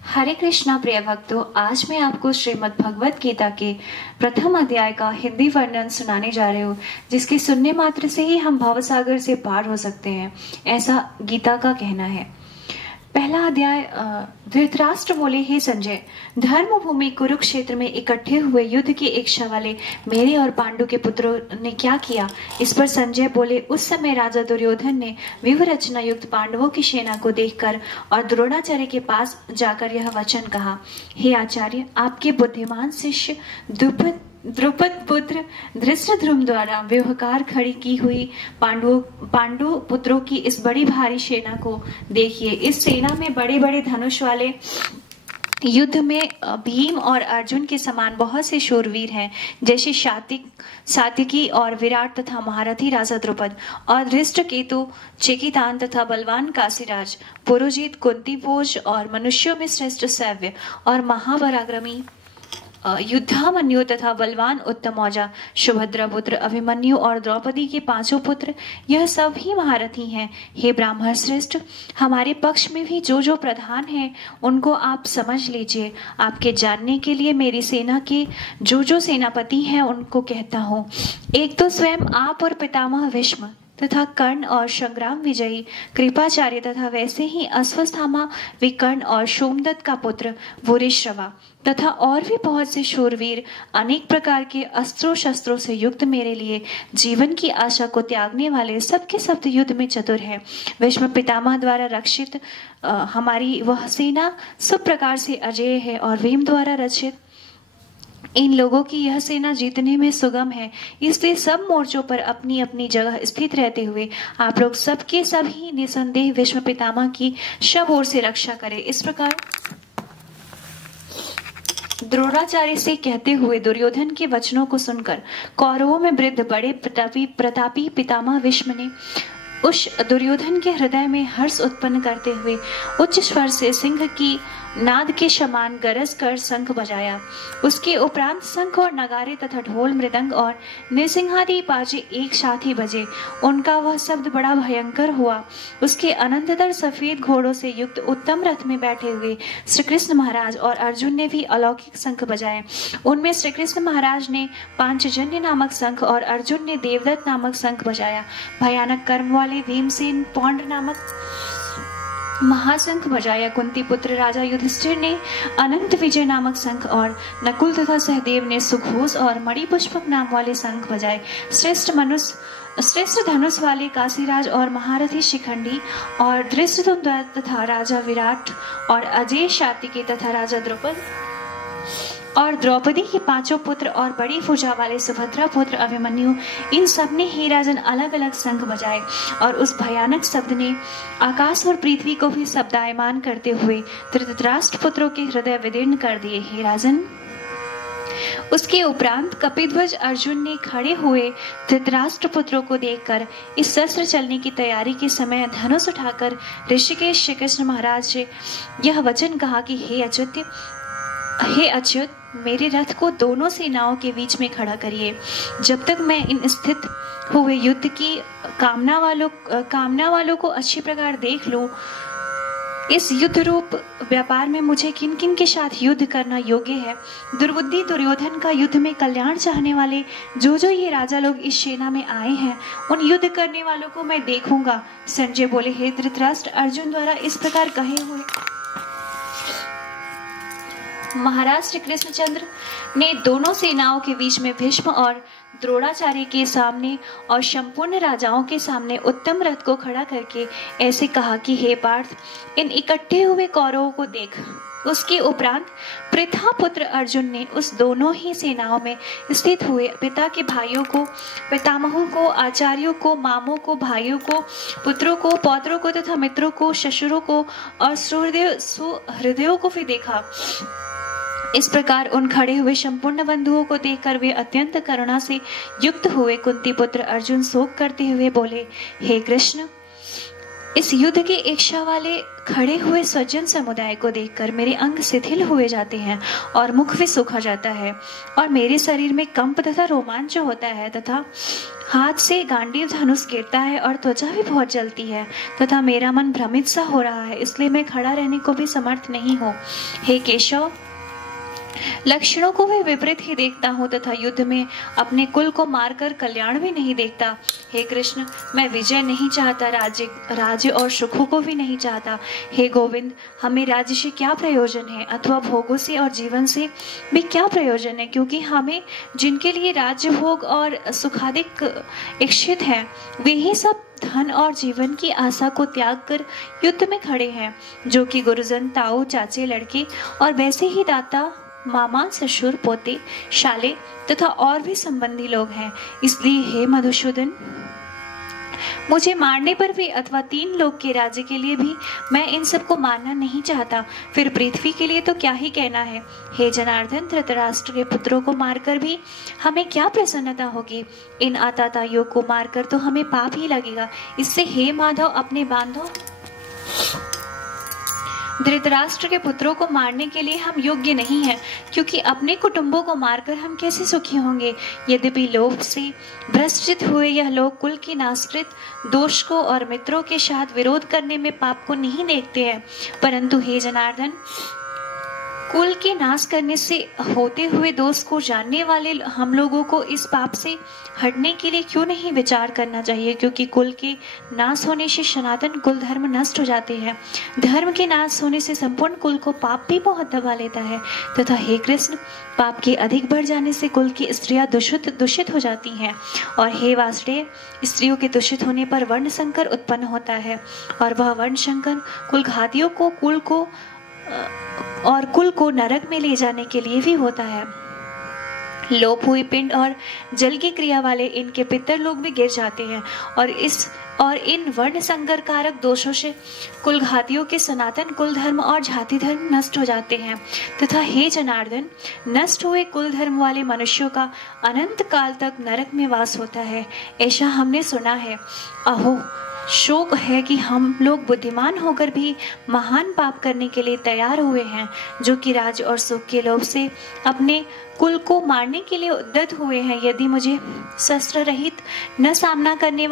हरे कृष्णा प्रिय भक्तों, आज मैं आपको श्रीमद् भगवत गीता के प्रथम अध्याय का हिंदी वर्णन सुनाने जा रही हूँ, जिसके सुनने मात्र से ही हम भवसागर से पार हो सकते हैं, ऐसा गीता का कहना है। पहला अध्याय। धृतराष्ट्र बोले, हे संजय, धर्म भूमि कुरुक्षेत्र में इकट्ठे हुए युद्ध के इच्छा वाले मेरे और पांडु के पुत्रों ने क्या किया? इस पर संजय बोले, उस समय राजा दुर्योधन ने व्यूह रचना युक्त पांडवों की सेना को देखकर और द्रोणाचार्य के पास जाकर यह वचन कहा, हे आचार्य, आपके बुद्धिमान शिष्य द्रुपद पुत्र धृष्टद्युम्न द्वारा व्यूहकार खड़ी की हुई पांडु पुत्रों की इस बड़ी भारी सेना को देखिए। इस सेना में बड़े बड़े धनुष वाले युद्ध में भीम और अर्जुन के समान बहुत से शूरवीर हैं, जैसे सात्विकी और विराट तथा महारथी राजा द्रुपद और धृष्टकेतु, चेकितान तथा बलवान काशीराज, पुरोजित, कुंतीभोज और मनुष्यों में श्रेष्ठ सैव्य और महापराक्रमी युद्धामन्यु तथा बलवान उत्तमौजा, सुभद्रा पुत्र अभिमन्यु और द्रौपदी के पांचों पुत्र, यह सब ही महारथी हैं। हे ब्राह्मण श्रेष्ठ, हमारे पक्ष में भी जो जो प्रधान हैं उनको आप समझ लीजिए। आपके जानने के लिए मेरी सेना के जो जो सेनापति हैं उनको कहता हूँ। एक तो स्वयं आप और पितामह भीष्म तथा कर्ण और संग्राम विजयी कृपाचार्य तथा वैसे ही अश्वत्थामा, विकर्ण और सोमदत्त का पुत्र भूरिश्रवा तथा और भी बहुत से शूरवीर अनेक प्रकार के अस्त्रों शस्त्रों से युक्त मेरे लिए जीवन की आशा को त्यागने वाले सबके सब युद्ध में चतुर है। भीष्म पितामह द्वारा रक्षित हमारी वह सेना सब प्रकार से अजेय है और भीम द्वारा रचित इन लोगों की यह सेना जीतने में सुगम है। इसलिए सब मोर्चों पर अपनी अपनी जगह स्थित रहते हुए आप लोग सबके सभी निसंदेह भीष्म पितामह की सब ओर से रक्षा करें। इस प्रकार द्रोणाचार्य से कहते हुए दुर्योधन के वचनों को सुनकर कौरवों में वृद्ध बड़े प्रतापी पितामह भीष्म ने उस दुर्योधन के हृदय में हर्ष उत्पन्न करते हुए उच्च स्वर से सिंह की नाद के समान गरज कर शंख बजाया। उसके उपरांत शंख और नगारे तथा ढोल, मृदंग और नृसिंहादि बाजे एक साथ ही बजे। उनका वह शब्द बड़ा भयंकर हुआ। उसके अनंततर सफेद घोड़ों से युक्त उत्तम रथ में बैठे हुए श्री कृष्ण महाराज और अर्जुन ने भी अलौकिक शंख बजाए। उनमें श्री कृष्ण महाराज ने पांचजन्य नामक शंख और अर्जुन ने देवदत्त नामक शंख बजाया। भयानक कर्म वाले भीमसेन पौंड नामक महाशंख बजाया। कुंती पुत्र राजा युधिष्ठिर ने अनंत विजय नामक शंख और नकुल तथा सहदेव ने सुघोष और मणिपुष्पक नाम वाले शंख बजाए। श्रेष्ठ धनुष वाले काशीराज और महारथी शिखंडी और धृष्टद्युम्न तथा राजा विराट और अजय सात्विकी तथा राजा द्रुपद और द्रौपदी के पांचों पुत्र और बड़ी भुजा वाले सुभद्रा पुत्र अभिमन्यु, इन सब ने हे राजन अलग अलग शंख बजाए। और उस भयानक शब्द ने आकाश और पृथ्वी को भी शब्दायमान करते हुए धृतराष्ट्र पुत्रों के हृदय विदीर्ण कर दिए। हे राजन, उसके उपरांत कपिध्वज अर्जुन ने खड़े हुए धृतराष्ट्र पुत्रों को देखकर इस शस्त्र चलने की तैयारी के समय धनुष उठाकर ऋषिकेश श्री कृष्ण महाराज से यह वचन कहा कि हे अच्युत, मेरे रथ को दोनों सेनाओं के बीच में खड़ा करिए। जब तक मैं इन स्थित हुए युद्ध की कामना वालों को अच्छी प्रकार देख लूं, इस युद्ध रूप व्यापार में मुझे किन किन के साथ युद्ध करना योग्य है। दुर्बुद्धि दुर्योधन का युद्ध में कल्याण चाहने वाले जो जो ये राजा लोग इस सेना में आए हैं, उन युद्ध करने वालों को मैं देखूंगा। संजय बोले, हे धृतराष्ट्र, अर्जुन द्वारा इस प्रकार कहे हुए महाराज श्री कृष्णचंद्र ने दोनों सेनाओं के बीच में भीष्म और द्रोणाचार्य के सामने और संपूर्ण राजाओं के सामने उत्तम रथ को खड़ा करके ऐसे कहा कि हे पार्थ, इन इकट्ठे हुए कौरवों को देख। उसके उपरांत पृथा पुत्र अर्जुन ने उस दोनों ही सेनाओं में स्थित हुए पिता के भाइयों को, पितामहों को, आचार्यों को, मामों को, भाइयों को, पुत्रों को, पौत्रों को तथा मित्रों को, ससुरों को और सुहृदयों को भी देखा। इस प्रकार उन खड़े हुए संपूर्ण बंधुओं को देखकर वे अत्यंत करुणा से युक्त हुए। कुंती पुत्र अर्जुन शोक करते हुए बोले, हे कृष्ण, इस युद्ध के इच्छा वाले खड़े हुए सज्जन समुदाय को देखकर मेरे अंग शिथिल हुए जाते हैं और मुख भी सूखा जाता है और मेरे शरीर में कंप तथा रोमांच होता है तथा हाथ से गांडीव धनुष गिरता है और त्वचा भी बहुत जलती है तथा मेरा मन भ्रमित सा हो रहा है, इसलिए मैं खड़ा रहने को भी समर्थ नहीं हूँ। हे केशव, लक्षणों को भी विपरीत ही देखता हूँ तथा युद्ध में अपने कुल को मारकर कल्याण भी नहीं देखता। हे कृष्ण, मैं विजय नहीं चाहता, राज्य और सुखों को भी नहीं चाहता। हे गोविंद, हमें राज्य से क्या प्रयोजन है अथवा भोगों से और जीवन से भी क्या प्रयोजन है, क्योंकि हमें जिनके लिए राज्य भोग और सुखाधिक इच्छित है वे ही सब धन और जीवन की आशा को त्याग कर युद्ध में खड़े हैं, जो कि गुरुजन, ताऊ, चाचे, लड़के और वैसे ही दाता, मामा, ससुर, पोते, शाले तथा और भी संबंधी लोग हैं। इसलिए हे मधुसूदन, मुझे मारने पर भी अथवा 3 लोक के राज्य के लिए भी मैं इन सबको मारना नहीं चाहता, फिर पृथ्वी के लिए तो क्या ही कहना है। हे जनार्दन, धृतराष्ट्र के पुत्रों को मारकर भी हमें क्या प्रसन्नता होगी, इन आताताइयों को मारकर तो हमें पाप ही लगेगा। इससे हे माधव, अपने बांधो, धृतराष्ट्र के पुत्रों को मारने के लिए हम योग्य नहीं हैं, क्योंकि अपने कुटुंबों को मारकर हम कैसे सुखी होंगे। यद्यपि लोभ से भ्रष्ट हुए यह लोग कुल की नाशकृत दोष को और मित्रों के साथ विरोध करने में पाप को नहीं देखते हैं, परंतु हे जनार्दन, कुल के नाश करने से होते हुए दोष को जानने वाले हम लोगों को इस पाप से हटने के लिए क्यों नहीं विचार करना चाहिए, क्योंकि कुल के नाश होने से सनातन कुल धर्म नष्ट हो जाते हैं। धर्म के नाश होने से संपूर्ण कुल को पाप भी बहुत दबा लेता है तथा हे कृष्ण, पाप के अधिक बढ़ जाने से कुल की स्त्रियां दूषित हो जाती हैं और हे वासुदेव, स्त्रियों के दूषित होने पर वर्ण संकर उत्पन्न होता है और वह वर्ण संकर कुल घातियों को कुल को नरक में ले जाने के लिए भी होता है। लोप हुई पिंड और जल की क्रिया वाले इनके पितर लोग भी गिर जाते हैं और इन वर्ण संकर कारक दोषों से कुल घातियों के सनातन कुल धर्म और जाति धर्म नष्ट हो जाते हैं तथा हे जनार्दन, नष्ट हुए कुल धर्म वाले मनुष्यों का अनंत काल तक नरक में वास होता है, ऐसा हमने सुना है। अहो, शोक है कि हम लोग बुद्धिमान होकर भी महान पाप करने के लिए तैयार हुए हैं, जो कि राज और सुख के लोभ से अपने कुल को मारने के लिए उद्यत हुए हैं। यदि मुझे शस्त्र रहित न सामना करने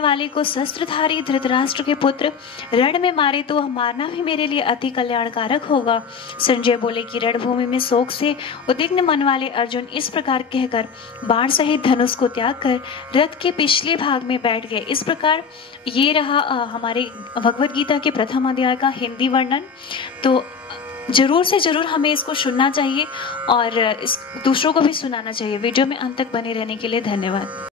वाले को शस्त्रधारी धृतराष्ट्र के पुत्र रण में मारे तो वह मारना भी मेरे लिए अति कल्याणकारक होगा। संजय बोले कि रणभूमि में शोक से उद्विग्न मन वाले अर्जुन इस प्रकार कहकर बाण सहित धनुष को त्याग कर रथ के पिछले भाग में बैठ गए। इस प्रकार ये रहा हमारे भगवद गीता के प्रथम अध्याय का हिंदी वर्णन। तो जरूर से जरूर हमें इसको सुनना चाहिए और दूसरों को भी सुनाना चाहिए। वीडियो में अंत तक बने रहने के लिए धन्यवाद।